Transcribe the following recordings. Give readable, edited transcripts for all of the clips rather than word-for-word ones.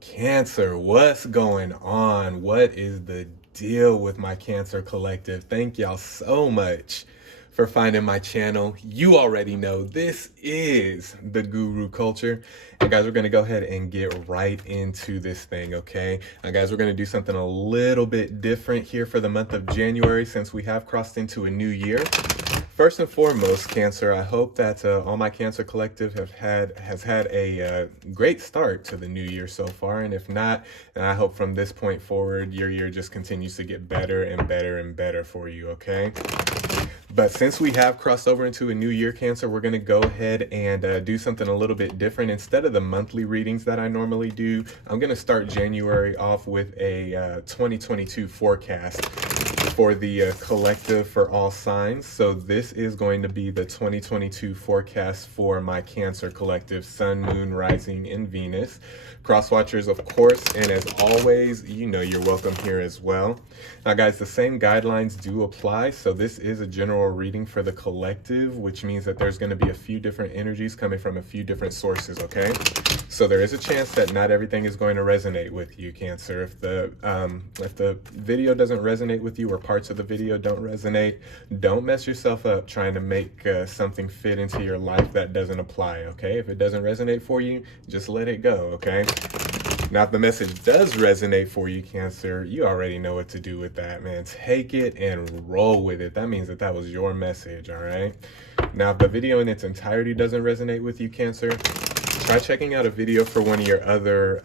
Cancer, what's going on? What is the deal with my Cancer collective? Thank y'all so much for finding my channel. You already know this is the Guru Culture. And guys, we're going to go ahead and get right into this thing, okay? Now, guys, we're going to do something a little bit different here for the month of January since we have crossed into a new year. First and foremost, Cancer, I hope that all my Cancer collective has had a great start to the new year so far. And if not, then I hope from this point forward, your year just continues to get better and better and better for you, okay? But since we have crossed over into a new year, Cancer, we're going to go ahead and do something a little bit different. Instead of the monthly readings that I normally do, I'm going to start January off with a 2022 forecast for the collective for all signs. So this is going to be the 2022 forecast for my Cancer collective, Sun, Moon, Rising, and Venus. Cross watchers, of course, and as always, you know you're welcome here as well. Now, guys, the same guidelines do apply. So this is a general reading for the collective, which means that there's going to be a few different energies coming from a few different sources, okay? So there is a chance that not everything is going to resonate with you, Cancer. If the video doesn't resonate with you or parts of the video don't resonate, don't mess yourself up trying to make something fit into your life that doesn't apply, okay? If it doesn't resonate for you, just let it go, okay? Now, if the message does resonate for you, Cancer, you already know what to do with that, man. Take it and roll with it. That means that that was your message, all right? Now, if the video in its entirety doesn't resonate with you, Cancer, try checking out a video for one of your other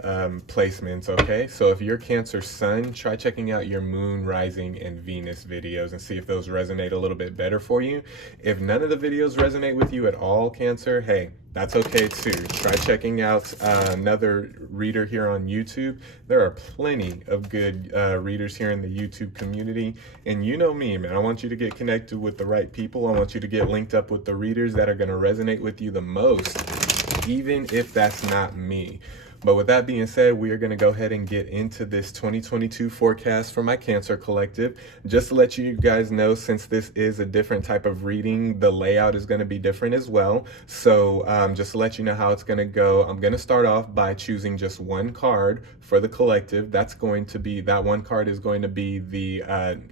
placements, okay? So if you're Cancer Sun, try checking out your Moon, Rising, and Venus videos and see if those resonate a little bit better for you. If none of the videos resonate with you at all, Cancer, hey, that's okay too. Try checking out another reader here on YouTube. There are plenty of good readers here in the YouTube community. And you know me, man, I want you to get connected with the right people. I want you to get linked up with the readers that are going to resonate with you the most, even if that's not me. But with that being said, we are going to go ahead and get into this 2022 forecast for my Cancer collective. Just to let you guys know, since this is a different type of reading, the layout is going to be different as well. So just to let you know how it's going to go, I'm going to start off by choosing just one card for the collective. That one card is going to be the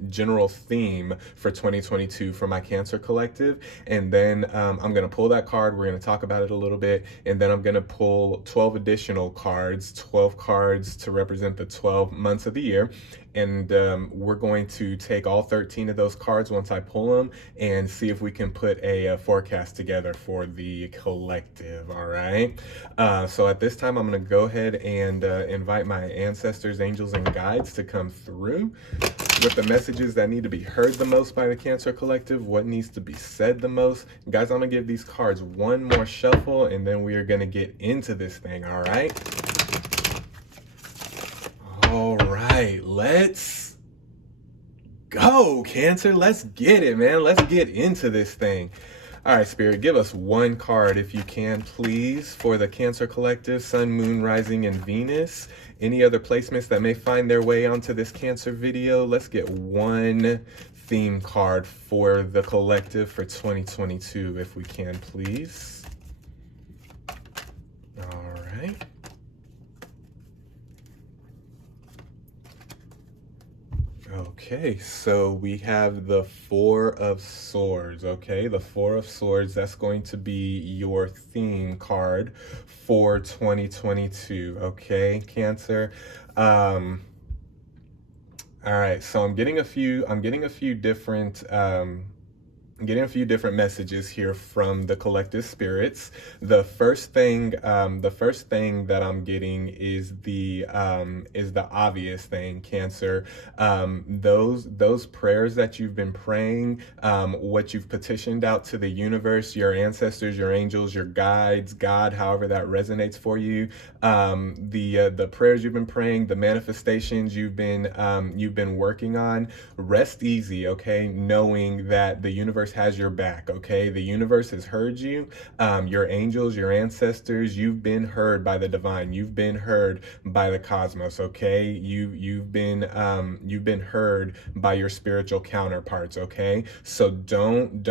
general theme for 2022 for my Cancer collective. And then I'm going to pull that card. We're going to talk about it a little bit. And then I'm going to pull 12 additional cards, 12 cards to represent the 12 months of the year. And we're going to take all 13 of those cards once I pull them and see if we can put a forecast together for the collective, all right? So at this time, I'm going to go ahead and invite my ancestors, angels, and guides to come through with the messages that need to be heard the most by the Cancer collective, what needs to be said the most. Guys, I'm going to give these cards one more shuffle, and then we are going to get into this thing, all right? All right, let's go, Cancer. Let's get it, man. Let's get into this thing. All right, Spirit, give us one card if you can, please, for the Cancer collective, Sun, Moon, Rising, and Venus. Any other placements that may find their way onto this Cancer video? Let's get one theme card for the collective for 2022, if we can, please. All right. Okay, so we have the Four of Swords, okay? The Four of Swords, that's going to be your theme card for 2022, okay, Cancer? All right, so I'm getting a few different messages here from the collective spirits. The first thing that I'm getting is the obvious thing, Cancer. Those prayers that you've been praying, what you've petitioned out to the universe, your ancestors, your angels, your guides, God, however that resonates for you. The prayers you've been praying, the manifestations you've been working on. Rest easy, okay? Knowing that the universe universe has your back, okay? The universe has heard you. Your angels, your ancestors, you've been heard by the divine. You've been heard by the cosmos, okay? You've been heard by your spiritual counterparts, okay? So don't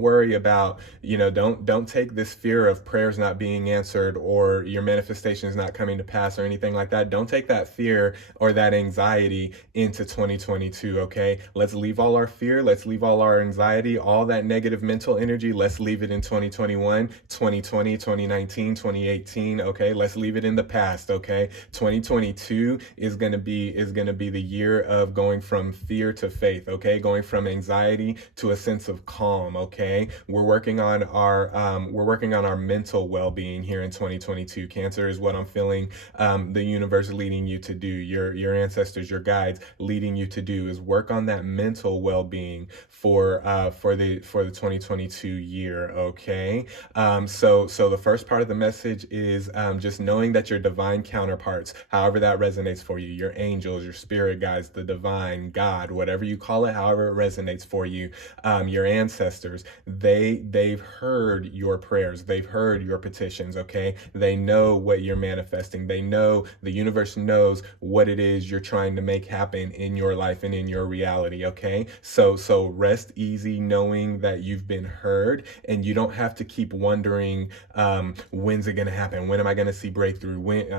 worry about, don't take this fear of prayers not being answered or your manifestations not coming to pass or anything like that. Don't take that fear or that anxiety into 2022, okay? Let's leave all our fear, let's leave all our anxiety, all that negative mental energy, let's leave it in 2021, 2020, 2019, 2018, okay? Let's leave it in the past, okay? 2022 is going to be the year of going from fear to faith, okay? Going from anxiety to a sense of calm, okay? We're working on our mental well-being here in 2022. Cancer is what I'm feeling the universe leading you to do, your ancestors, your guides leading you to do, is work on that mental well-being for the 2022 year, okay? So the first part of the message is just knowing that your divine counterparts, however that resonates for you, your angels, your spirit guides, the divine, God, whatever you call it, however it resonates for you, your ancestors, they've heard your prayers, they've heard your petitions, okay? They know what you're manifesting. They know, the universe knows what it is you're trying to make happen in your life and in your reality, okay? So rest easy knowing that you've been heard, and you don't have to keep wondering, when's it going to happen? When am I going to see breakthrough? When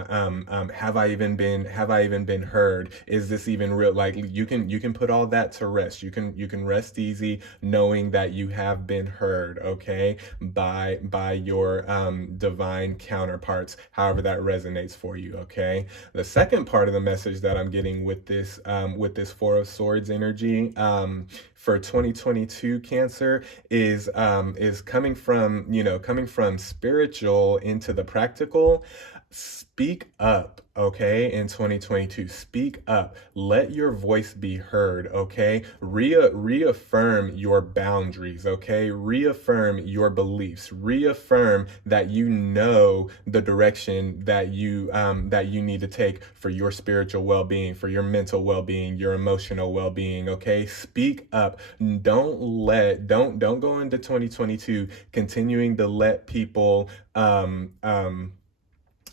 have I even been heard? Is this even real? Like, you can put all that to rest. You can rest easy knowing that you have been heard, okay, by your divine counterparts, however that resonates for you, okay? The second part of the message that I'm getting with this Four of Swords energy for 2022 Cancer is coming from spiritual into the practical. Speak up, okay, in 2022. Speak up. Let your voice be heard, okay? Reaffirm your boundaries, okay? Reaffirm your beliefs. Reaffirm that you know the direction that you need to take for your spiritual well-being, for your mental well-being, your emotional well-being, okay? Speak up. Don't go into 2022 continuing to let people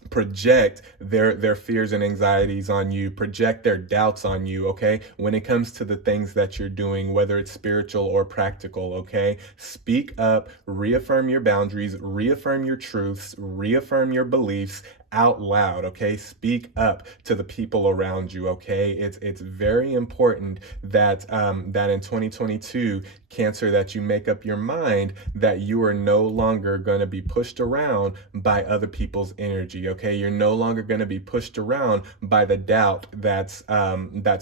project their fears and anxieties on you, project their doubts on you, okay? When it comes to the things that you're doing, whether it's spiritual or practical, okay? Speak up, reaffirm your boundaries, reaffirm your truths, reaffirm your beliefs out loud, okay? Speak up to the people around you, okay? It's very important that that in 2022, Cancer, that you make up your mind that you are no longer going to be pushed around by other people's energy, okay? You're no longer going to be pushed around by the doubt that's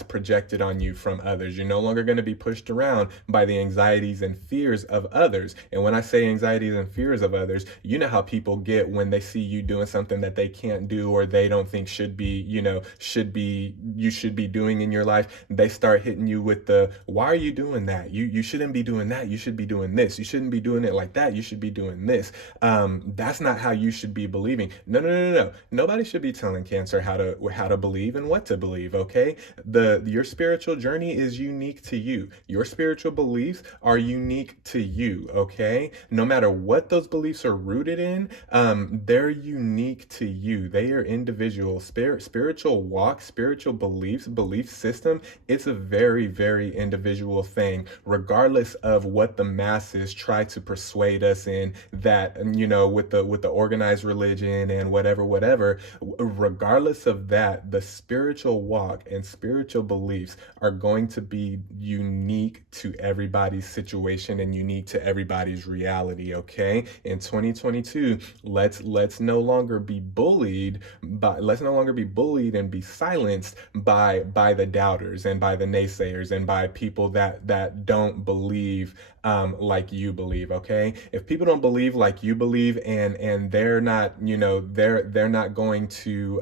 projected on you from others. You're no longer going to be pushed around by the anxieties and fears of others. And when I say anxieties and fears of others, you know how people get when they see you doing something that they can't do or they don't think you should be doing in your life. They start hitting you with the, why are you doing that? You shouldn't be doing that. You should be doing this. You shouldn't be doing it like that. You should be doing this. That's not how you should be believing. No. Nobody should be telling Cancer how to believe and what to believe, okay? Your spiritual journey is unique to you. Your spiritual beliefs are unique to you, okay? No matter what those beliefs are rooted in, they're unique to you. They are individual. Spiritual walk, spiritual beliefs, belief system, it's a very, very individual thing, regardless of what the masses try to persuade us in, that, with the organized religion and whatever, regardless of that, the spiritual walk and spiritual beliefs are going to be unique to everybody's situation and unique to everybody's reality, okay? In 2022, let's no longer be bullied and be silenced by the doubters and by the naysayers and by people that don't believe like you believe, okay? If people don't believe like you believe and they're not, they're not going to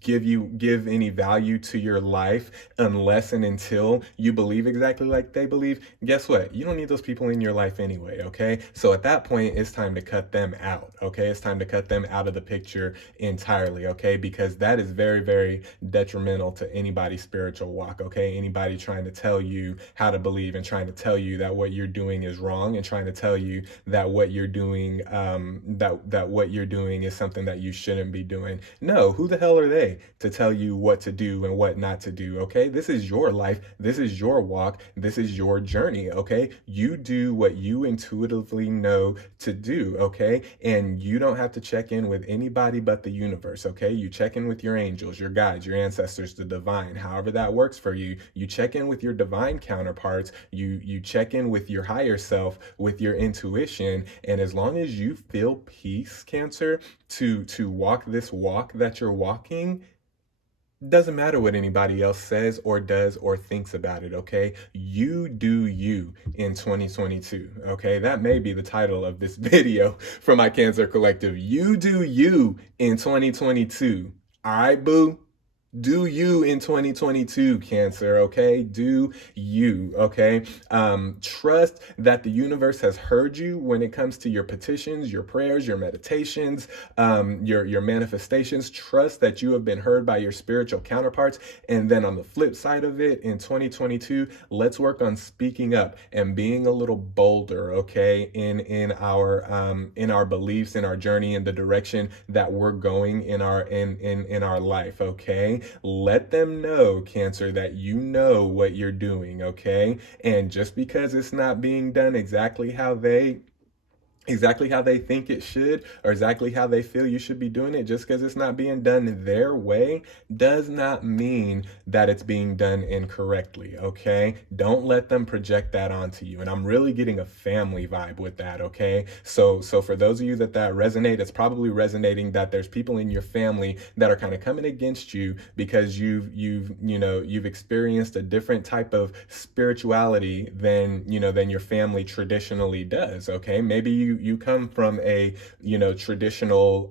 give any value to your life unless and until you believe exactly like they believe, guess what? You don't need those people in your life anyway, okay? So at that point, it's time to cut them out, okay? It's time to cut them out of the picture entirely, okay? Because that is very, very detrimental to anybody's spiritual walk, okay? Anybody trying to tell you how to believe and trying to tell you that what you're doing is wrong and trying to tell you that what you're doing, that what you're doing is something that you shouldn't be doing. No, who the hell are they to tell you what to do and what not to do, okay? This is your life. This is your walk. This is your journey, okay? You do what you intuitively know to do, okay? And you don't have to check in with anybody but the universe, okay? You check in with your angels, your guides, your ancestors, the divine, however that works for you. You check in with your divine counterparts. You check in with your higher self, with your intuition. And as long as you feel peace, Cancer, to walk this walk that you're walking, doesn't matter what anybody else says or does or thinks about it, okay? You do you in 2022, okay? That may be the title of this video for my Cancer Collective. You do you in 2022. All right, boo? Do you in 2022, Cancer, okay? Do you, okay? Trust that the universe has heard you when it comes to your petitions, your prayers, your meditations, your manifestations. Trust that you have been heard by your spiritual counterparts. And then on the flip side of it, in 2022, let's work on speaking up and being a little bolder, okay? In our beliefs, in our journey, in the direction that we're going in our life, okay? Let them know, Cancer, that you know what you're doing, okay? And just because it's not being done exactly how they think it should, or exactly how they feel you should be doing it, just because it's not being done their way, does not mean that it's being done incorrectly, okay? Don't let them project that onto you. And I'm really getting a family vibe with that, okay? So for those of you that resonate, it's probably resonating that there's people in your family that are kind of coming against you because you've experienced a different type of spirituality than your family traditionally does, okay? Maybe you come from a traditional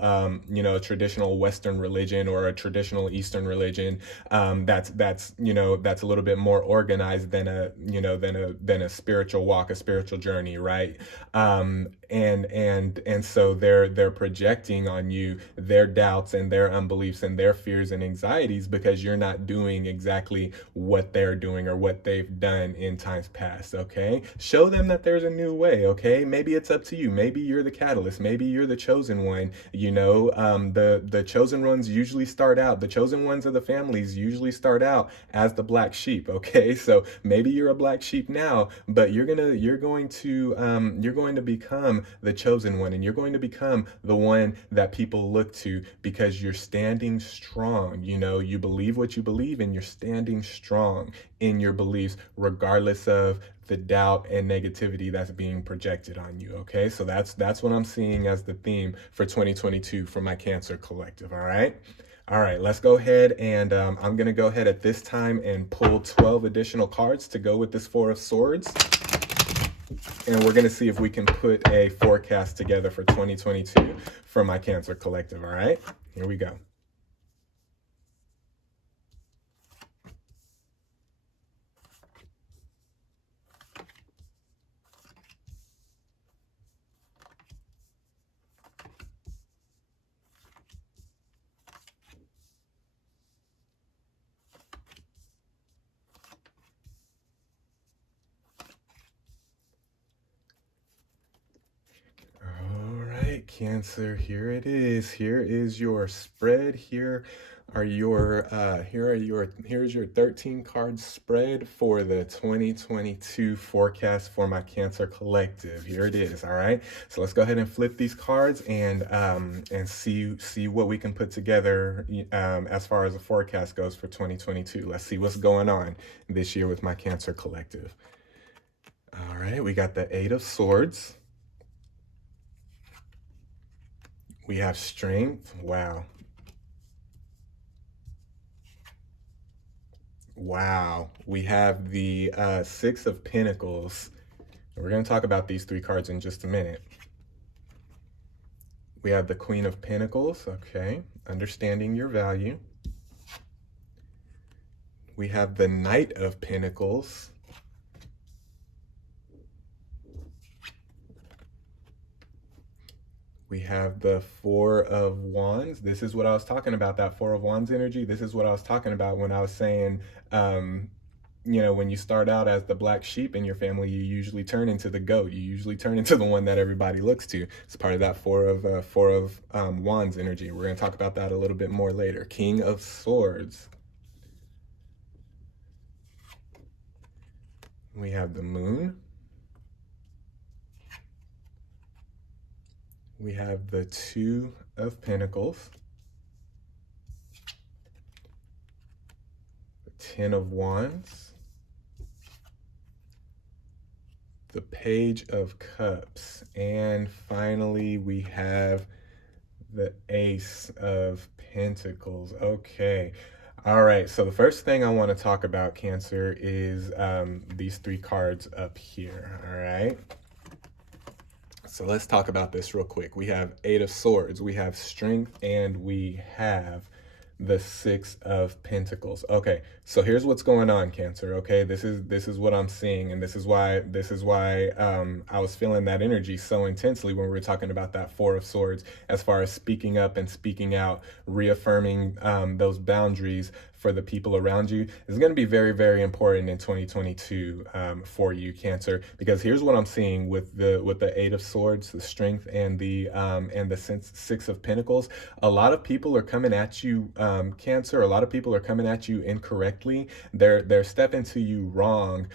Western religion or a traditional Eastern religion that's a little bit more organized than a spiritual walk, a spiritual journey, right? And so they're projecting on you their doubts and their unbeliefs and their fears and anxieties because you're not doing exactly what they're doing or what they've done in times past, okay? Show them that there's a new way, okay? Maybe it's up to you. Maybe you're the catalyst. Maybe you're the chosen one. The chosen ones usually start out, the chosen ones of the families usually start out as the black sheep, okay? So maybe you're a black sheep now, but you're going to become the chosen one, and you're going to become the one that people look to because you're standing strong. You believe what you believe, and you're standing strong in your beliefs regardless of the doubt and negativity that's being projected on you, okay? So that's what I'm seeing as the theme for 2022 for my Cancer Collective, all right? All right, let's go ahead and I'm going to go ahead at this time and pull 12 additional cards to go with this Four of Swords. And we're going to see if we can put a forecast together for 2022 for my Cancer Collective, all right? Here we go. Cancer, here it is. Here is your spread. Here's your 13 card spread for the 2022 forecast for my Cancer Collective. Here it is. All right. So let's go ahead and flip these cards and see what we can put together as far as the forecast goes for 2022. Let's see what's going on this year with my Cancer Collective. All right, we got the Eight of Swords. We have Strength. Wow. Wow. We have the Six of Pentacles. We're going to talk about these three cards in just a minute. We have the Queen of Pentacles. Okay. Understanding your value. We have the Knight of Pentacles. We have the Four of Wands. This is what I was talking about, that Four of Wands energy. This is what I was talking about when I was saying, when you start out as the black sheep in your family, you usually turn into the goat. You usually turn into the one that everybody looks to. It's part of that Four of Wands energy. We're going to talk about that a little bit more later. King of Swords. We have the Moon. We have the Two of Pentacles. The Ten of Wands. The Page of Cups. And finally, we have the Ace of Pentacles. Okay. All right. So the first thing I want to talk about, Cancer, is these three cards up here. All right. So let's talk about this real quick. We have Eight of Swords, we have Strength, and we have the Six of Pentacles. Okay, so here's what's going on, Cancer. Okay, this is what I'm seeing, and this is why I was feeling that energy so intensely when we were talking about that Four of Swords, as far as speaking up and speaking out, reaffirming those boundaries for the people around you is going to be very, very important in 2022 for you, Cancer, because here's what I'm seeing with the Eight of Swords, the Strength, and the Six of Pentacles. A lot of people are coming at you, Cancer. A lot of people are coming at you incorrectly. They're stepping to you wrong.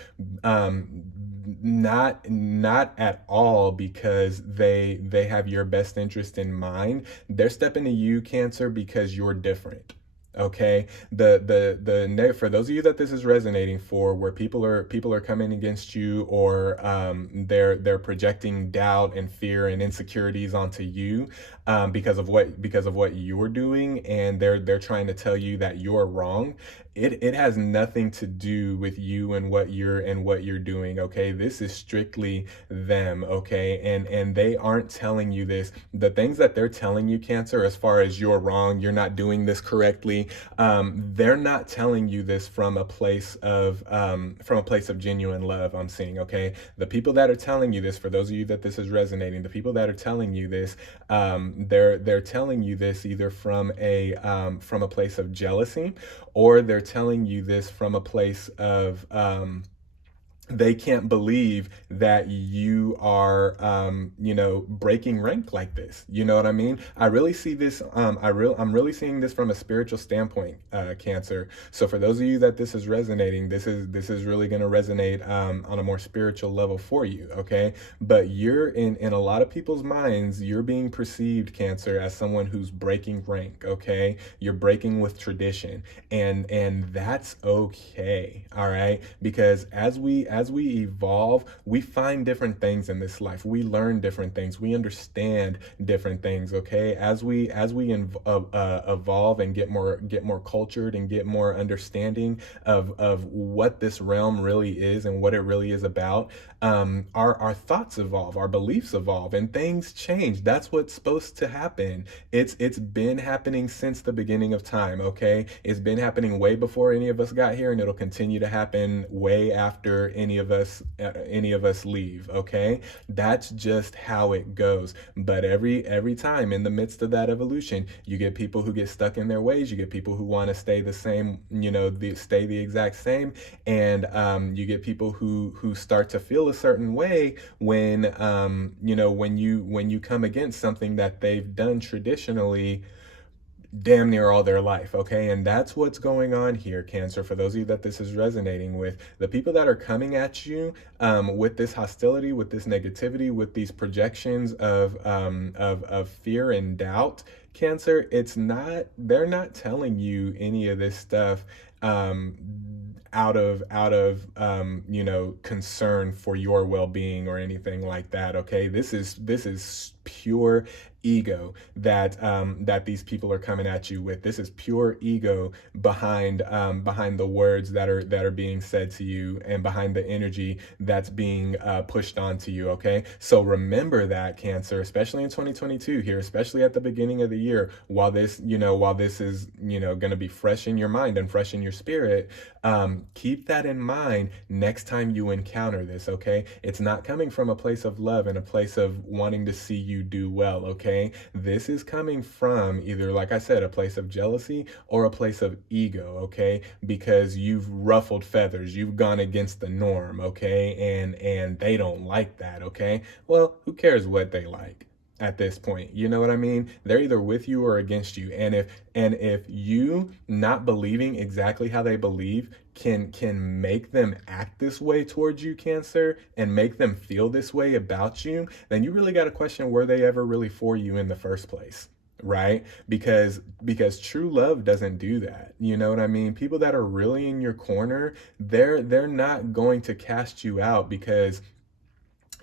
Not at all because they have your best interest in mind. They're stepping to you, Cancer, because you're different. Okay, for those of you that this is resonating for, where people are coming against you, or they're projecting doubt and fear and insecurities onto you because of what you're doing, and they're trying to tell you that you're wrong. It has nothing to do with you and what you're doing. Okay, this is strictly them. Okay, and they aren't telling you this. The things that they're telling you, Cancer, as far as you're wrong, you're not doing this correctly, they're not telling you this from a place of genuine love. I'm seeing. Okay, the people that are telling you this, for those of you that this is resonating, the people that are telling you this, they're telling you this either from a place of jealousy, or they're telling you this from a place of they can't believe that you are, breaking rank like this. You know what I mean? I really see this. I'm really seeing this from a spiritual standpoint, Cancer. So for those of you that this is resonating, this is really going to resonate on a more spiritual level for you. Okay, but you're in a lot of people's minds, you're being perceived, Cancer, as someone who's breaking rank. Okay, you're breaking with tradition, and that's okay. All right, because as we evolve, we find different things in this life. We learn different things. We understand different things. Okay, as we evolve and get more cultured and get more understanding of what this realm really is and what it really is about, our thoughts evolve, our beliefs evolve, and things change. That's what's supposed to happen. It's been happening since the beginning of time. Okay, it's been happening way before any of us got here, and it'll continue to happen way after any of us leave. Okay, that's just how it goes. But every time in the midst of that evolution, you get people who get stuck in their ways. You get people who want to stay the same, stay the exact same, and you get people who start to feel a certain way when when you come against something that they've done traditionally damn near all their life. Okay, and that's what's going on here, Cancer. For those of you that this is resonating with, the people that are coming at you with this hostility, with this negativity, with these projections of fear and doubt, Cancer, they're not telling you any of this stuff out of concern for your well-being or anything like that. Okay, this is pure ego that these people are coming at you with. This is pure ego behind the words that are being said to you, and behind the energy that's being pushed onto you. Okay, so remember that, Cancer, especially in 2022 here, especially at the beginning of the year, while this is going to be fresh in your mind and fresh in your spirit. Keep that in mind next time you encounter this. Okay, it's not coming from a place of love and a place of wanting to see you do well. Okay, okay? This is coming from either, like I said, a place of jealousy or a place of ego, okay? Because you've ruffled feathers, you've gone against the norm, okay? And they don't like that, okay? Well, who cares what they like at this point? You know what I mean? They're either with you or against you. And if you not believing exactly how they believe can make them act this way towards you, Cancer, and make them feel this way about you, then you really got to question, were they ever really for you in the first place? Right? Because true love doesn't do that. You know what I mean? People that are really in your corner, they're not going to cast you out because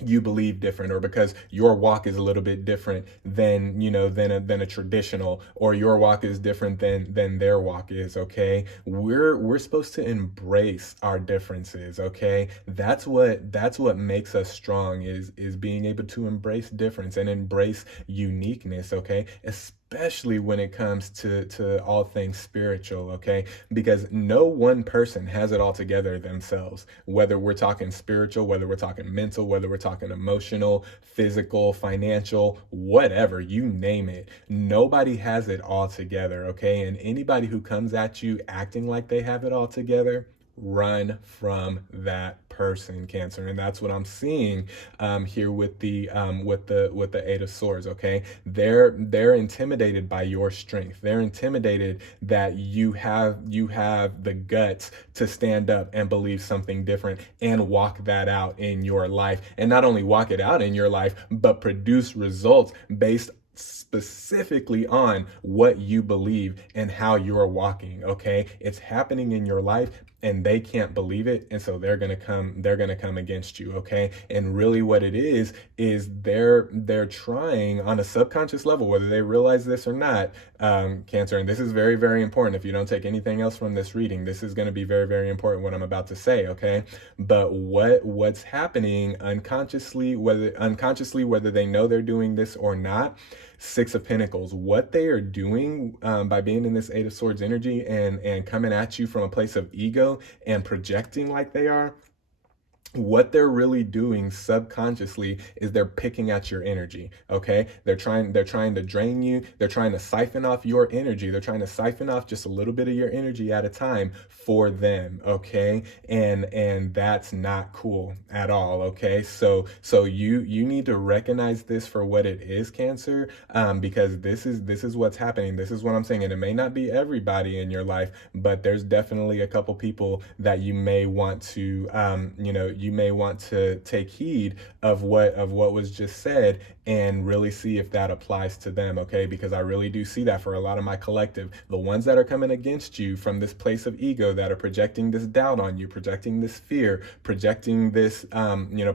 you believe different, or because your walk is a little bit different than, than a traditional, or your walk is different than their walk is, okay? We're supposed to embrace our differences, okay? That's what makes us strong, is being able to embrace difference and embrace uniqueness, okay? Especially when it comes to all things spiritual, okay? Because no one person has it all together themselves, whether we're talking spiritual, whether we're talking mental, whether we're talking emotional, physical, financial, whatever, you name it. Nobody has it all together, okay? And anybody who comes at you acting like they have it all together, run from that person, Cancer. And that's what I'm seeing here with the Eight of Swords, okay? They're intimidated by your strength. They're intimidated that you have the guts to stand up and believe something different and walk that out in your life. And not only walk it out in your life, but produce results based specifically on what you believe and how you're walking, okay? It's happening in your life and they can't believe it, and so they're going to come against you, okay? And really what it is they're trying on a subconscious level, whether they realize this or not, Cancer, and this is very, very important. If you don't take anything else from this reading, this is going to be very, very important, what I'm about to say, okay? But what's happening unconsciously, whether they know they're doing this or not, Six of Pentacles, what they are doing by being in this Eight of Swords energy and coming at you from a place of ego and projecting like they are, what they're really doing subconsciously is they're picking at your energy, okay? They're trying to drain you. They're trying to siphon off your energy. They're trying to siphon off just a little bit of your energy at a time for them, okay? And that's not cool at all, okay? So you need to recognize this for what it is, Cancer, because this is what's happening. This is what I'm saying, and it may not be everybody in your life, but there's definitely a couple people that you may want to you may want to take heed of what was just said and really see if that applies to them, okay? Because I really do see that for a lot of my collective, the ones that are coming against you from this place of ego, that are projecting this doubt on you, projecting this fear, projecting this,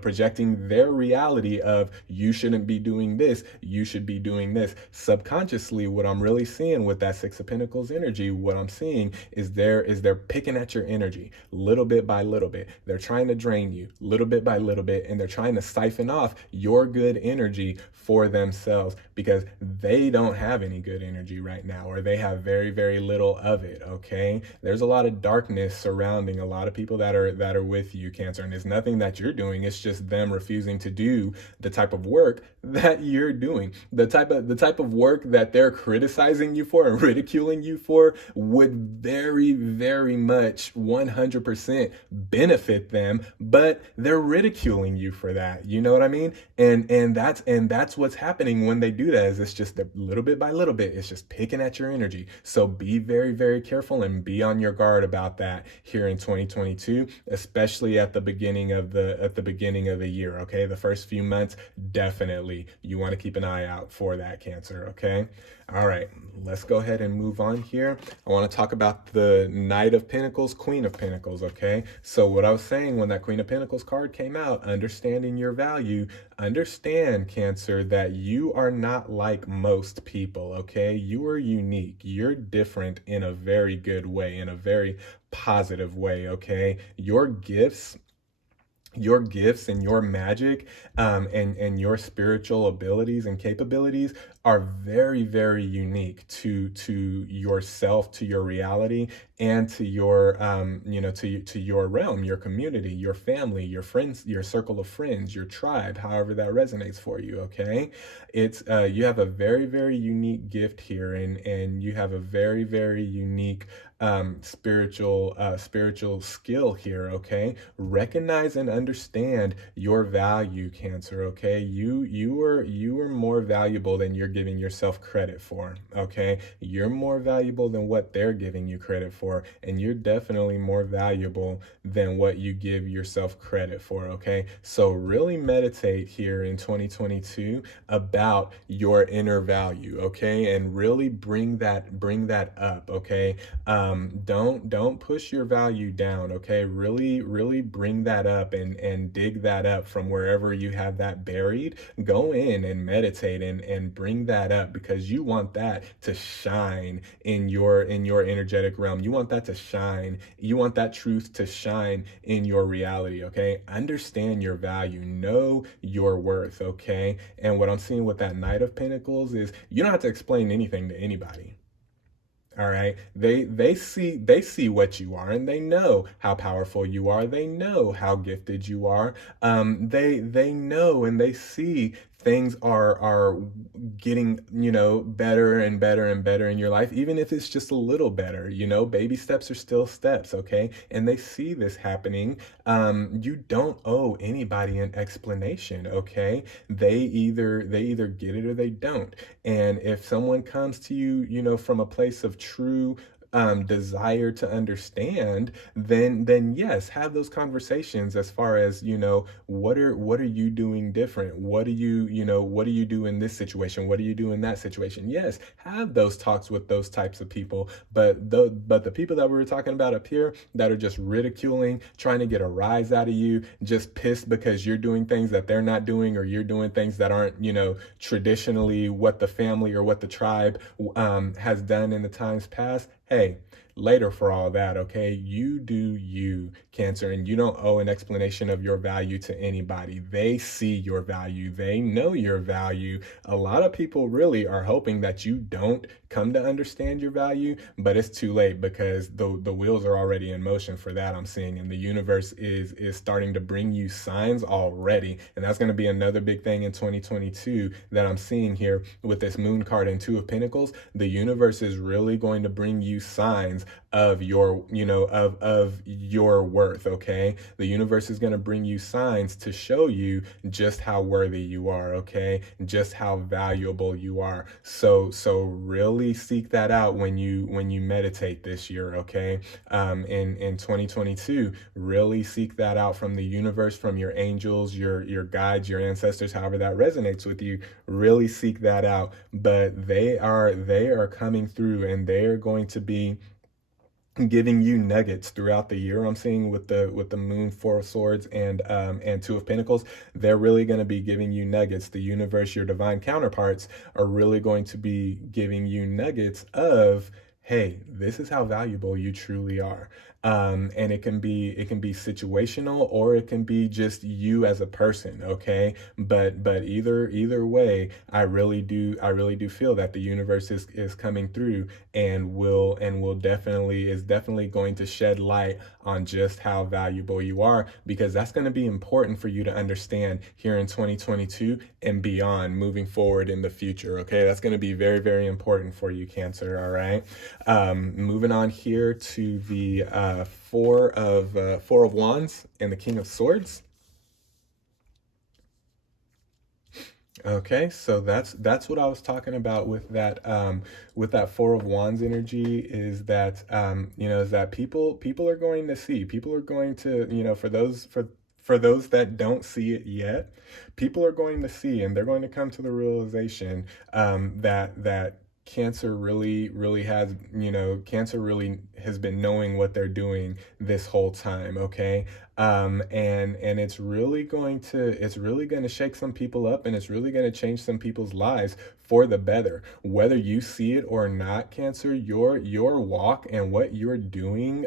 projecting their reality of you shouldn't be doing this, you should be doing this. Subconsciously, what I'm really seeing with that Six of Pentacles energy, what I'm seeing is they're picking at your energy little bit by little bit. They're trying to drain you little bit by little bit, and they're trying to siphon off your good energy for themselves because they don't have any good energy right now, or they have very, very little of it, okay? There's a lot of darkness surrounding a lot of people that are with you, Cancer, and it's nothing that you're doing. It's just them refusing to do the type of work that you're doing. The type of work that they're criticizing you for and ridiculing you for would very, very much 100% benefit them, but they're ridiculing you for that. You know what I mean? And that's what's happening when they do that, is it's just a little bit by little bit, it's just picking at your energy. So be very, very careful and be on your guard about that here in 2022, especially at the beginning of the year, okay? The first few months, definitely you want to keep an eye out for that, Cancer, okay? All right, let's go ahead and move on here. I want to talk about the Knight of Pentacles, Queen of Pentacles, okay? So what I was saying when that Queen of Pentacles card came out, understanding your value, understand, Cancer, that you are not like most people, okay? You are unique. You're different in a very good way, in a very positive way, okay? Your gifts your gifts and your magic, and your spiritual abilities and capabilities are very, very unique to yourself, to your reality, and to your to your realm, your community, your family, your friends, your circle of friends, your tribe, however that resonates for you. Okay, it's you have a very, very unique gift here, and you have a very, very unique spiritual skill here. Okay, recognize and understand your value, Cancer. Okay, you are more valuable than you're giving yourself credit for. Okay, you're more valuable than what they're giving you credit for, and you're definitely more valuable than what you give yourself credit for. Okay, so really meditate here in 2022 about your inner value. Okay, and really bring that up. Okay, don't push your value down. Okay, really bring that up and dig that up from wherever you have that buried. Go in and meditate and bring that up, because you want that to shine in your energetic realm. You want that to shine. You want that truth to shine in your reality. Okay, understand your value, know your worth. Okay, and what I'm seeing with that Knight of Pentacles is you don't have to explain anything to anybody. All right, they see what you are, and they know how powerful you are. They know how gifted you are. They know, and they see things are getting, better and better and better in your life, even if it's just a little better. Baby steps are still steps. Okay, and they see this happening. You don't owe anybody an explanation. Okay, they either get it or they don't. And if someone comes to you, from a place of true desire to understand, then yes, have those conversations as far as, what are you doing different? What do you do in this situation? What do you do in that situation? Yes, have those talks with those types of people. But the people that we were talking about up here that are just ridiculing, trying to get a rise out of you, just pissed because you're doing things that they're not doing, or you're doing things that aren't, traditionally what the family or what the tribe has done in the times past. Hey, later for all that. Okay, you do you, Cancer, and you don't owe an explanation of your value to anybody. They see your value, they know your value. A lot of people really are hoping that you don't come to understand your value, but it's too late, because the wheels are already in motion for that. I'm seeing, and the universe is starting to bring you signs already. And that's going to be another big thing in 2022 that I'm seeing here with this Moon card and Two of Pentacles. The universe is really going to bring you signs of your, of your worth. Okay, the universe is going to bring you signs to show you just how worthy you are. Okay, just how valuable you are. So really seek that out when you meditate this year. Okay, in 2022, really seek that out from the universe, from your angels, your guides, your ancestors, however that resonates with you. Really seek that out. But they are coming through, and they are going to be giving you nuggets throughout the year. I'm seeing with the Moon, Four of Swords, and Two of Pentacles. They're really going to be giving you nuggets. The universe, your divine counterparts, are really going to be giving you nuggets of, hey, this is how valuable you truly are. And it can be situational, or it can be just you as a person. Okay, but either way, I really do feel that the universe is coming through, and will definitely going to shed light on just how valuable you are, because that's going to be important for you to understand here in 2022 and beyond, moving forward in the future. Okay, that's going to be very, very important for you, Cancer. All right, moving on here to the Four of Wands and the King of Swords. Okay, so that's what I was talking about with that Four of Wands energy, is that people are going to see, people are going to, for those that don't see it yet, people are going to see, and they're going to come to the realization that Cancer really, really has, Cancer really knowing what they're doing this whole time, okay? And it's really going to shake some people up, and it's really going to change some people's lives for the better. Whether you see it or not, Cancer, your walk and what you're doing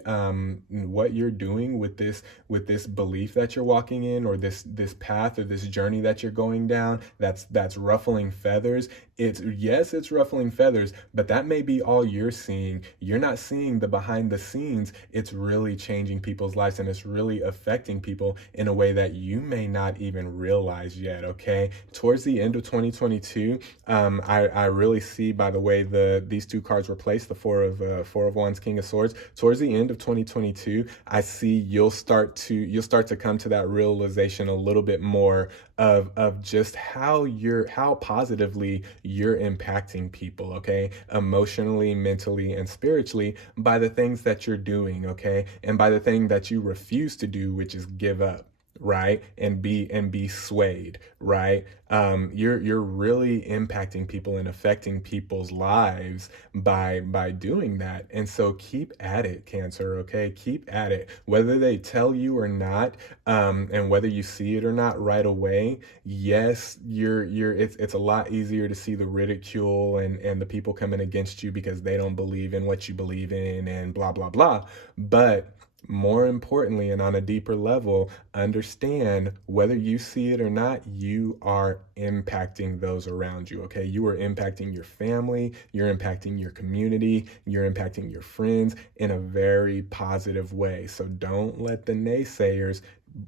with this belief that you're walking in, or this path or this journey that you're going down, that's ruffling feathers. It's ruffling feathers, but that may be all you're seeing. You're not seeing the behind the scenes. It's really changing people's lives, and it's really affecting people in a way that you may not even realize yet, okay? Towards the end of 2022, I really see, by the way these two cards were placed, the Four of Wands, King of Swords. Towards the end of 2022, I see you'll start to come to that realization a little bit more of just how positively you're impacting people, okay? Emotionally, mentally, and spiritually, by the things that you're doing, okay? And by the thing that you refuse to do, which is give up, right? And be swayed, right? You're really impacting people and affecting people's lives by doing that. And so keep at it, Cancer, okay? Keep at it. Whether they tell you or not, and whether you see it or not right away, yes, it's a lot easier to see the ridicule and the people coming against you because they don't believe in what you believe in and blah blah blah. But more importantly, and on a deeper level, understand whether you see it or not, you are impacting those around you, okay? You are impacting your family, you're impacting your community, you're impacting your friends in a very positive way. So don't let the naysayers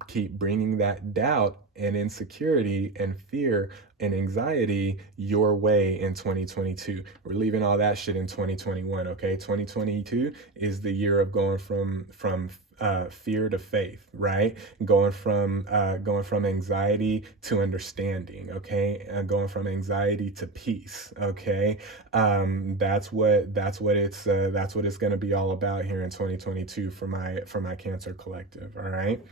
keep bringing that doubt and insecurity and fear and anxiety your way in 2022. We're leaving all that shit in 2021, okay? 2022 is the year of going from fear to faith, right? Going from anxiety to understanding, okay? Going from anxiety to peace, okay? That's what it's going to be all about here in 2022 for my Cancer collective, all right?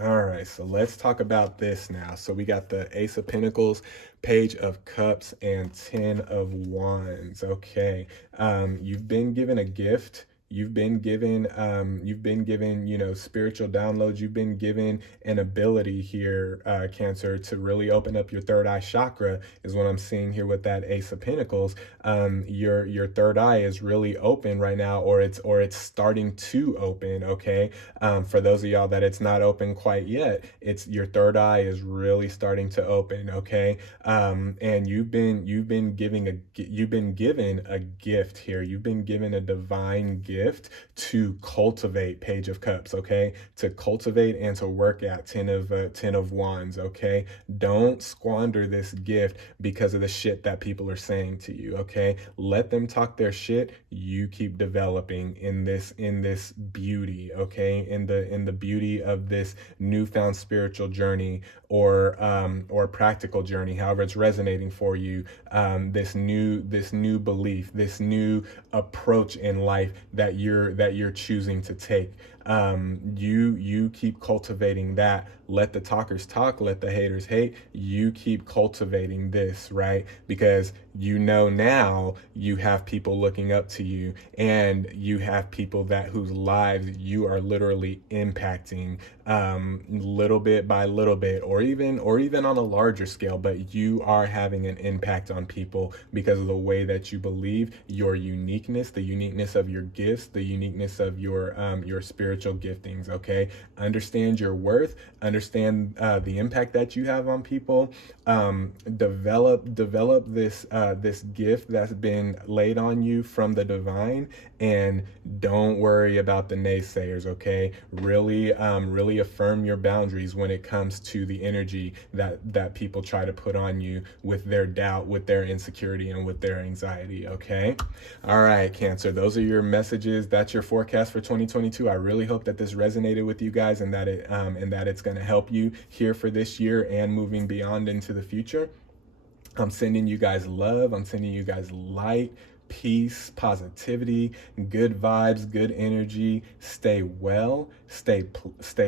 All right, so let's talk about this now. So we got the Ace of Pentacles, Page of Cups, and Ten of Wands. Okay, you've been given a gift. You've been given, spiritual downloads. You've been given an ability here, Cancer, to really open up your third eye chakra, is what I'm seeing here with that Ace of Pentacles. Your third eye is really open right now, or it's starting to open. Okay, for those of y'all that it's not open quite yet, it's your third eye is really starting to open. Okay, and you've been given a gift here. You've been given a divine gift to cultivate, Page of Cups, okay? To cultivate and to work at, Ten of Wands, okay? Don't squander this gift because of the shit that people are saying to you, okay? Let them talk their shit. You keep developing in this beauty, okay? In the beauty of this newfound spiritual journey, or practical journey, however it's resonating for you. This new belief, this new approach in life that you're choosing to take. You keep cultivating that. Let the talkers talk, let the haters hate. You keep cultivating this, right? Because now you have people looking up to you, and you have people whose lives you are literally impacting, little bit by little bit, or even on a larger scale, but you are having an impact on people because of the way that you believe, your uniqueness, the uniqueness of your gifts, the uniqueness of your spiritual giftings, okay? Understand your worth, understand the impact that you have on people. Develop this gift that's been laid on you from the divine, and don't worry about the naysayers, okay? Really affirm your boundaries when it comes to the energy that people try to put on you with their doubt, with their insecurity, and with their anxiety, okay? All right, Cancer, those are your messages. That's your forecast for 2022. I really hope that this resonated with you guys, and that it's going to help you here for this year and moving beyond into the future. I'm sending you guys love. I'm sending you guys light, peace, positivity, good vibes, good energy. Stay well, stay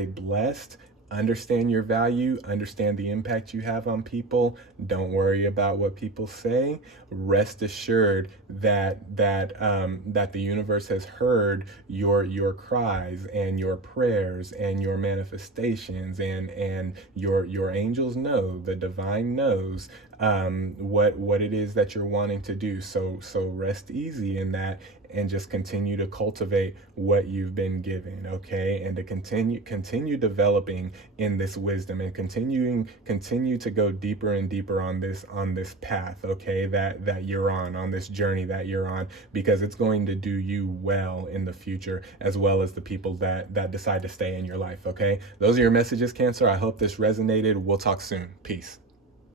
blessed. Understand your value, understand the impact you have on people. Don't worry about what people say. Rest assured that the universe has heard your cries and your prayers and your manifestations, and your angels know, the divine knows what it is that you're wanting to do. So rest easy in that, and just continue to cultivate what you've been given, okay? And to continue developing in this wisdom, and continue to go deeper and deeper on this path, okay, that you're on this journey that you're on, because it's going to do you well in the future, as well as the people that decide to stay in your life, okay? Those are your messages, Cancer. I hope this resonated. We'll talk soon. Peace.